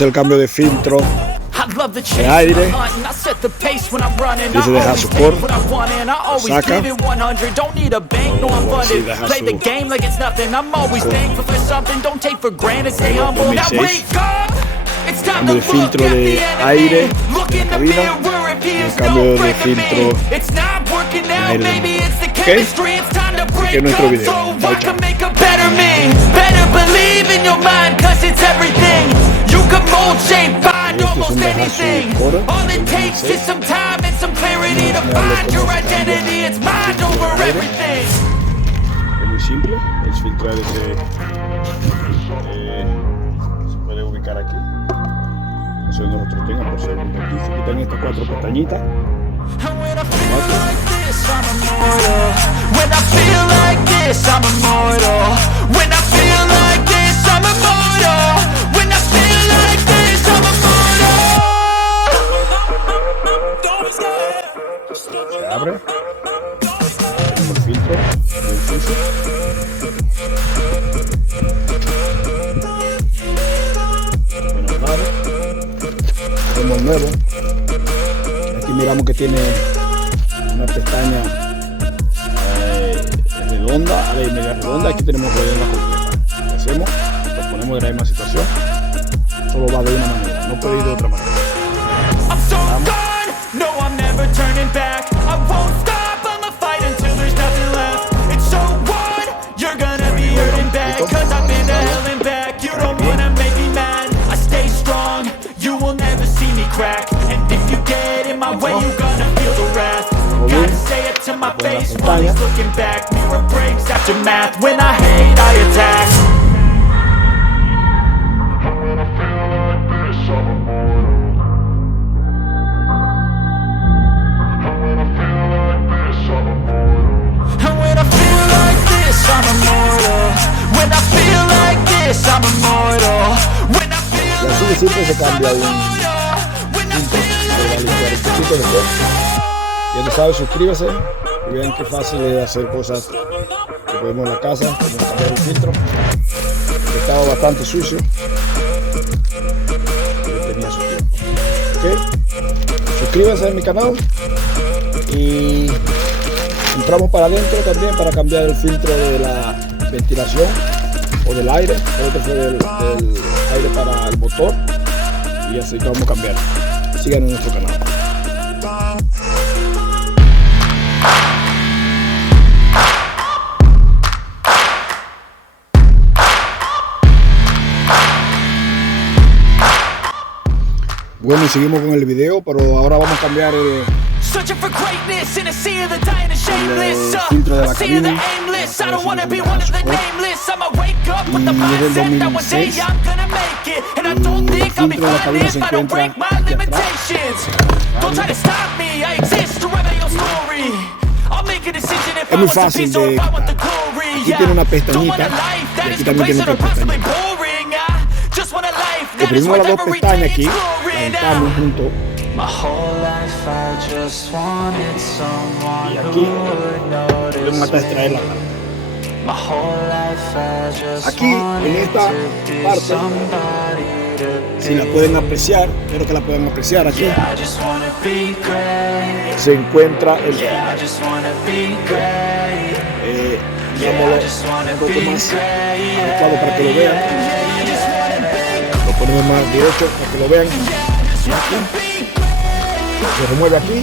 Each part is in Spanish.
hacer el cambio de filtro de aire. Dice Daihatsu Course. Saca. Así cambio de filtro de aire en la cabina. El cambio de filtro de aire. ¿Ok? Que es nuestro video. Chao, chao. Este es un Daihatsu Course. Es muy simple. El filtro de aire se puede ubicar aquí. Eso nosotros tenga por segundo. Aquí se quitan estas 4 pestañitas. Se abre. Tenemos el filtro. Tenemos nuevo. Aquí miramos que tiene una pestaña redonda, media redonda. Aquí tenemos redonda completa. ¿Qué hacemos? Lo ponemos de la misma situación. Solo va de una manera, no puede ir de otra manera. And if you get in my way, you're gonna feel the wrath. Gotta say it to my face while he's looking back. Mirror breaks after math. When I hate, I attack. And when I feel like this, I'm immortal. When I feel like this, I'm immortal. When I feel like this, I'm immortal. Ya lo sabes, suscríbase y vean qué fácil es hacer cosas que podemos en la casa, como cambiar el filtro, que estaba bastante sucio, pero tenía su tiempo. ¿Okay? Suscríbanse a mi canal y entramos para adentro también para cambiar el filtro de la ventilación o del aire. Este fue del aire para el motor y así que vamos a cambiar. Sigan en nuestro canal. Bueno, y seguimos con el video, pero ahora vamos a cambiar el filtro de la cabina. Y es del 2016. Y el filtro de la cabina se encuentra aquí atrás. Es muy fácil de quitar. Aquí tiene una pestañita y aquí también tiene otra pestañita. Oprimimos las dos pestañas aquí, conectamos juntos. Y aquí vamos a extraer la cámara. Aquí, en esta parte, si la pueden apreciar, espero que la puedan apreciar aquí, se encuentra el digámoslo un poco más adecuado para que lo vean. Lo ponemos más derecho para que lo vean. Se remueve aquí.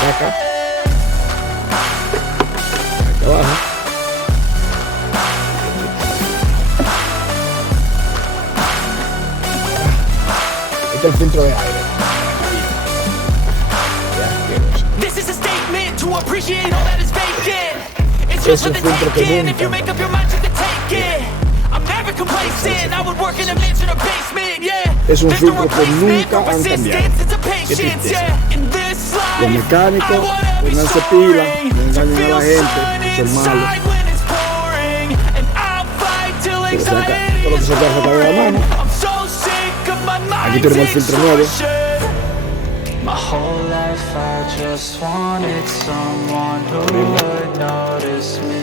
Saca. Acá abajo. Este es el filtro de aire. Es un filtro que nunca es un filtro que nunca han cambiado. Qué tristeza. Los mecánicos, pónganse pila, no engañen a la gente, son malos. Pero saca todo lo que se te ha sacado de la mano. Aquí tenemos el filtro nuevo. My whole life I just wanted someone who would notice me.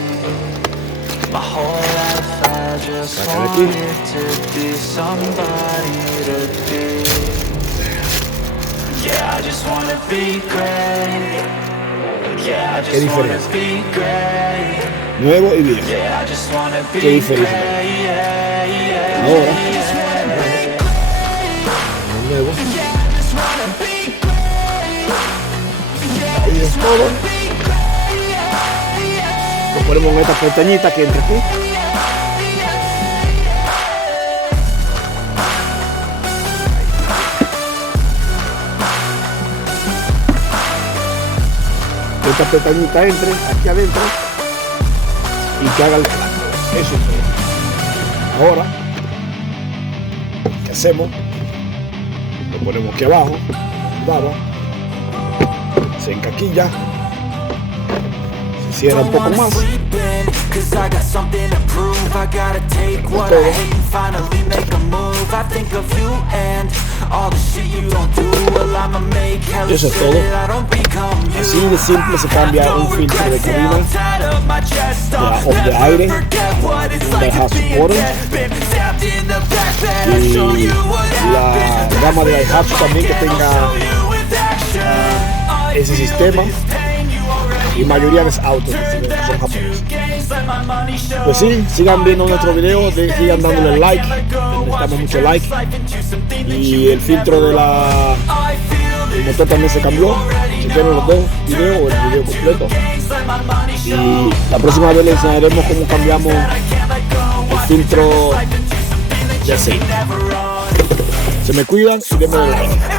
My whole life I just wanted to be somebody to be. Yeah, I just wanna be great. Yeah, I just wanna be great. Nuevo y viejo. Yeah, I just wanna be ¿Qué diferencia? Ahora, nuevo. Ahí es todo. Lo ponemos en esta pestañita que entra aquí. Esta pestañita entre aquí adentro y que haga el cambio. Eso es todo. Ahora, ¿qué hacemos? Lo ponemos aquí abajo, se encaquilla, se cierra un poco más. Eso es todo. Así de simple se cambia un filtro de cabina de aire, un Daihatsu Course, y la gama de Daihatsu también que tenga ese sistema, y mayoría de autos que son japoneses. Pues sí, sigan viendo nuestro video, sigan dándole like, necesitamos mucho like, y el filtro del motor también se cambió. Chequen los dos videos o el video completo, y la próxima vez les enseñaremos cómo cambiamos el filtro de aceite. Se me cuidan y denme like.